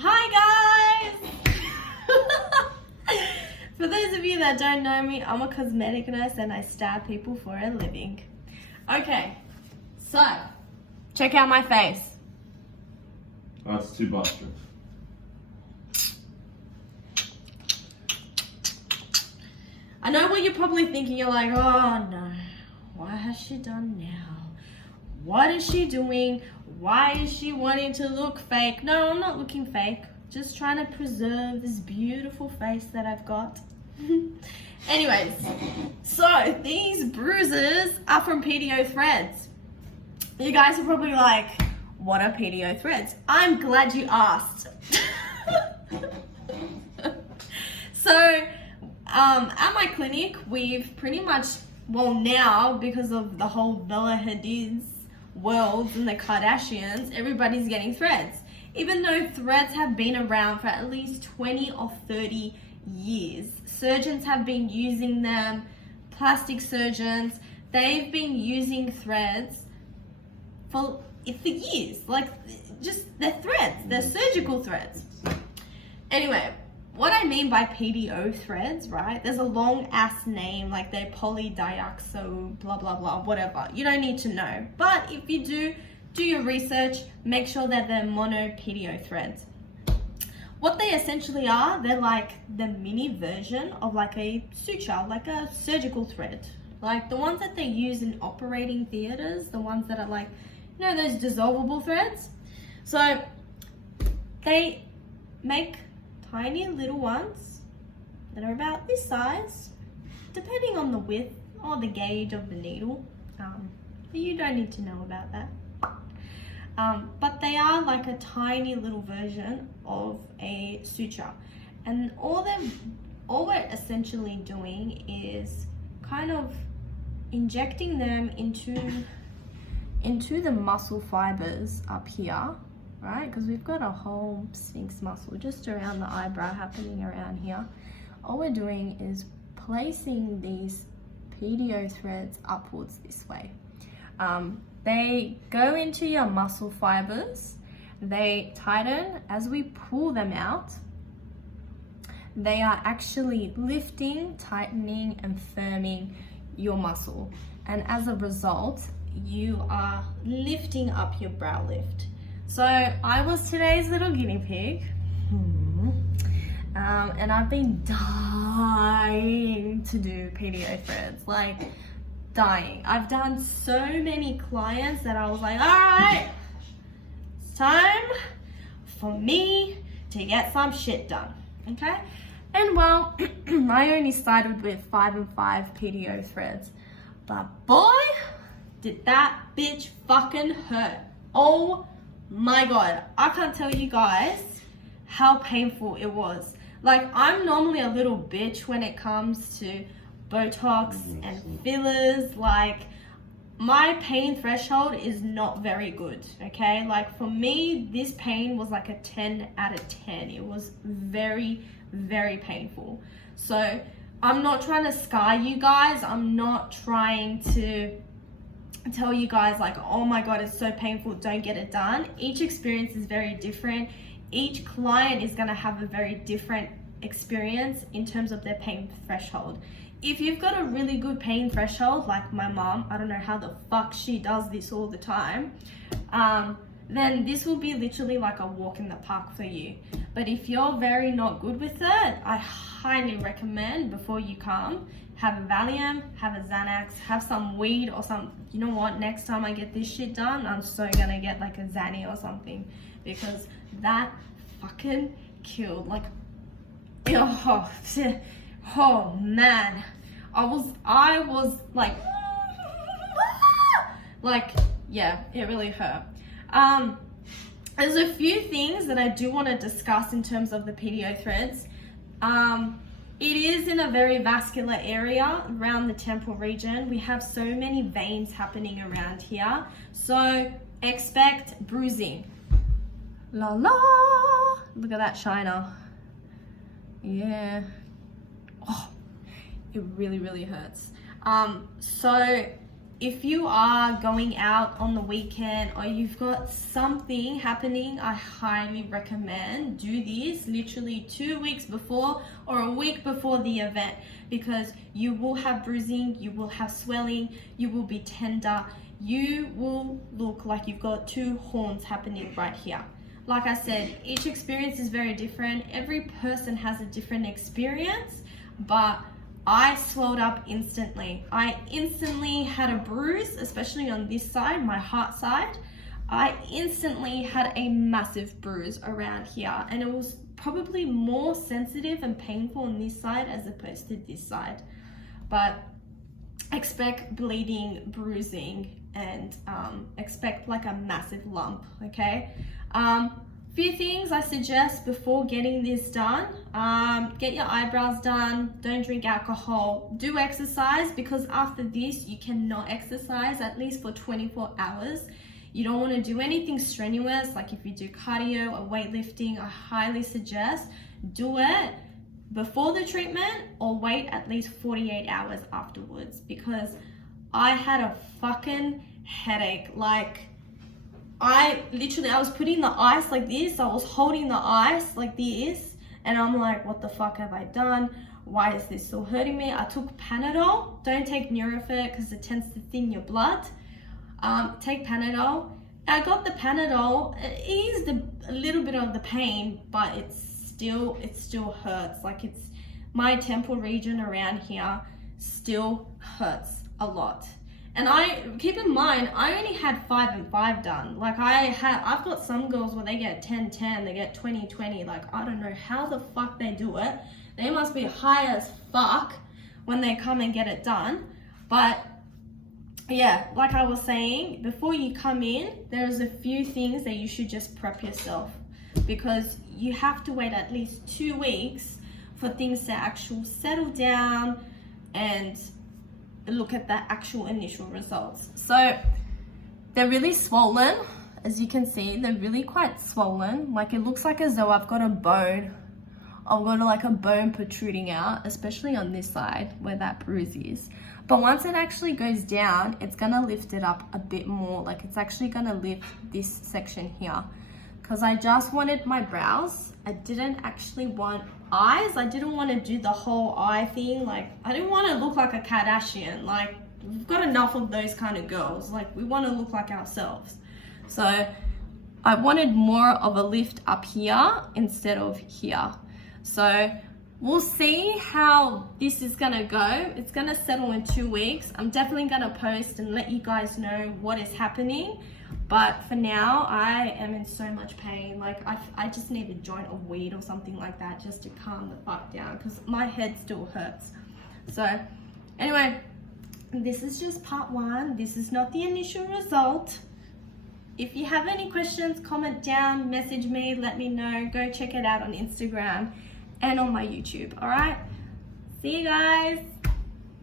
Hi guys! For those of you that don't know me, I'm a cosmetic nurse and I stab people for a living. Okay, so check out my face. That's too busted. I know what you're probably thinking. You're like, oh no, what has she done now? What is she doing? Why is she wanting to look fake? No, I'm not looking fake. Just trying to preserve this beautiful face that I've got. Anyways, so these bruises are from PDO threads. You guys are probably like, what are PDO threads? I'm glad you asked. So, at my clinic, we've pretty much, well now, because of the whole Bella Hadid's world and the Kardashians, everybody's getting threads. Even though threads have been around for at least 20 or 30 years. Surgeons have been using them, plastic surgeons, they've been using threads for years. Like, just, they're threads, they're surgical threads. Anyway, what I mean by PDO threads, right? There's a long ass name, like they're polydioxo, blah, blah, blah, whatever. You don't need to know. But if you do your research, make sure that they're mono PDO threads. What they essentially are, they're like the mini version of like a suture, like a surgical thread. Like the ones that they use in operating theaters, the ones that are like, you know, those dissolvable threads. So they make tiny little ones that are about this size, depending on the width or the gauge of the needle. But you don't need to know about that. But they are like a tiny little version of a suture. And all we're essentially doing is kind of injecting them into the muscle fibers up here, right? Because we've got a whole sphinx muscle just around the eyebrow happening around here. All we're doing is placing these PDO threads upwards this way. They go into your muscle fibers, they tighten. As we pull them out, they are actually lifting, tightening, and firming your muscle. And as a result, you are lifting up your brow lift. So I was today's little guinea pig, and I've been dying to do PDO threads, like dying. I've done so many clients that I was like, all right, it's time for me to get some shit done, okay? And well, I only started with 5 and 5 PDO threads, but boy, did that bitch fucking hurt. Oh my God, I can't tell you guys how painful it was. Like, I'm normally a little bitch when it comes to Botox and fillers. Like, my pain threshold is not very good, okay? Like, for me, this pain was like a 10 out of 10. It was very, very painful. So I'm not trying to scar you guys. I'm not trying to tell you guys like, oh my God, it's so painful, don't get it done. Each experience is very different. Each client is gonna have a very different experience in terms of their pain threshold. If you've got a really good pain threshold, like my mom, I don't know how the fuck she does this all the time, then this will be literally like a walk in the park for you. But if you're very not good with it, I highly recommend before you come, have a Valium, have a Xanax, have some weed or some, you know what, next time I get this shit done, I'm so gonna get like a Xanny or something, because that fucking killed. Like, oh man, I was like, yeah, it really hurt. There's a few things that I do want to discuss in terms of the PDO threads. It is in a very vascular area around the temporal region. We have so many veins happening around here, so expect bruising. La la, look at that shiner. Yeah. Oh, it really, really hurts. So if you are going out on the weekend or you've got something happening, I highly recommend do this literally 2 weeks before or a week before the event, because you will have bruising, you will have swelling, you will be tender, you will look like you've got two horns happening right here. Like I said, each experience is very different. Every person has a different experience, but I swelled up instantly. I instantly had a bruise, especially on this side, my heart side. I instantly had a massive bruise around here, and it was probably more sensitive and painful on this side as opposed to this side. But expect bleeding, bruising, and expect like a massive lump, okay? Few things I suggest before getting this done. Get your eyebrows done, don't drink alcohol, do exercise, because after this you cannot exercise at least for 24 hours. You don't want to do anything strenuous, like if you do cardio or weightlifting, I highly suggest do it before the treatment or wait at least 48 hours afterwards, because I had a fucking headache. Like, I was putting the ice like this, I was holding the ice like this, and I'm like, what the fuck have I done? Why is this still hurting me? I took Panadol. Don't take Nurofen because it tends to thin your blood. Take Panadol. I got the Panadol. It eased a little bit of the pain, but it still hurts. Like, it's my temple region around here still hurts a lot. And I keep in mind, I only had 5 and 5 done. Like, I've got some girls where they get 10-10, they get 20-20. Like, I don't know how the fuck they do it. They must be high as fuck when they come and get it done. But yeah, like I was saying, before you come in, there's a few things that you should just prep yourself, because you have to wait at least 2 weeks for things to actually settle down and look at the actual initial results. So they're really swollen, as you can see. They're really quite swollen. Like, it looks like as though I've got a bone. I've got like a bone protruding out, especially on this side where that bruise is. But once it actually goes down, it's gonna lift it up a bit more. Like, it's actually gonna lift this section here, because I just wanted my brows. I didn't actually want eyes. I didn't want to do the whole eye thing. Like, I didn't want to look like a Kardashian. Like, we've got enough of those kind of girls. Like, we want to look like ourselves. So I wanted more of a lift up here instead of here. So we'll see how this is gonna go. It's gonna settle in 2 weeks. I'm definitely gonna post and let you guys know what is happening. But for now, I am in so much pain. Like, I just need a joint of weed or something like that just to calm the fuck down, because my head still hurts. So anyway, this is just part 1. This is not the initial result. If you have any questions, comment down, message me, let me know. Go check it out on Instagram and on my YouTube, all right? See you guys.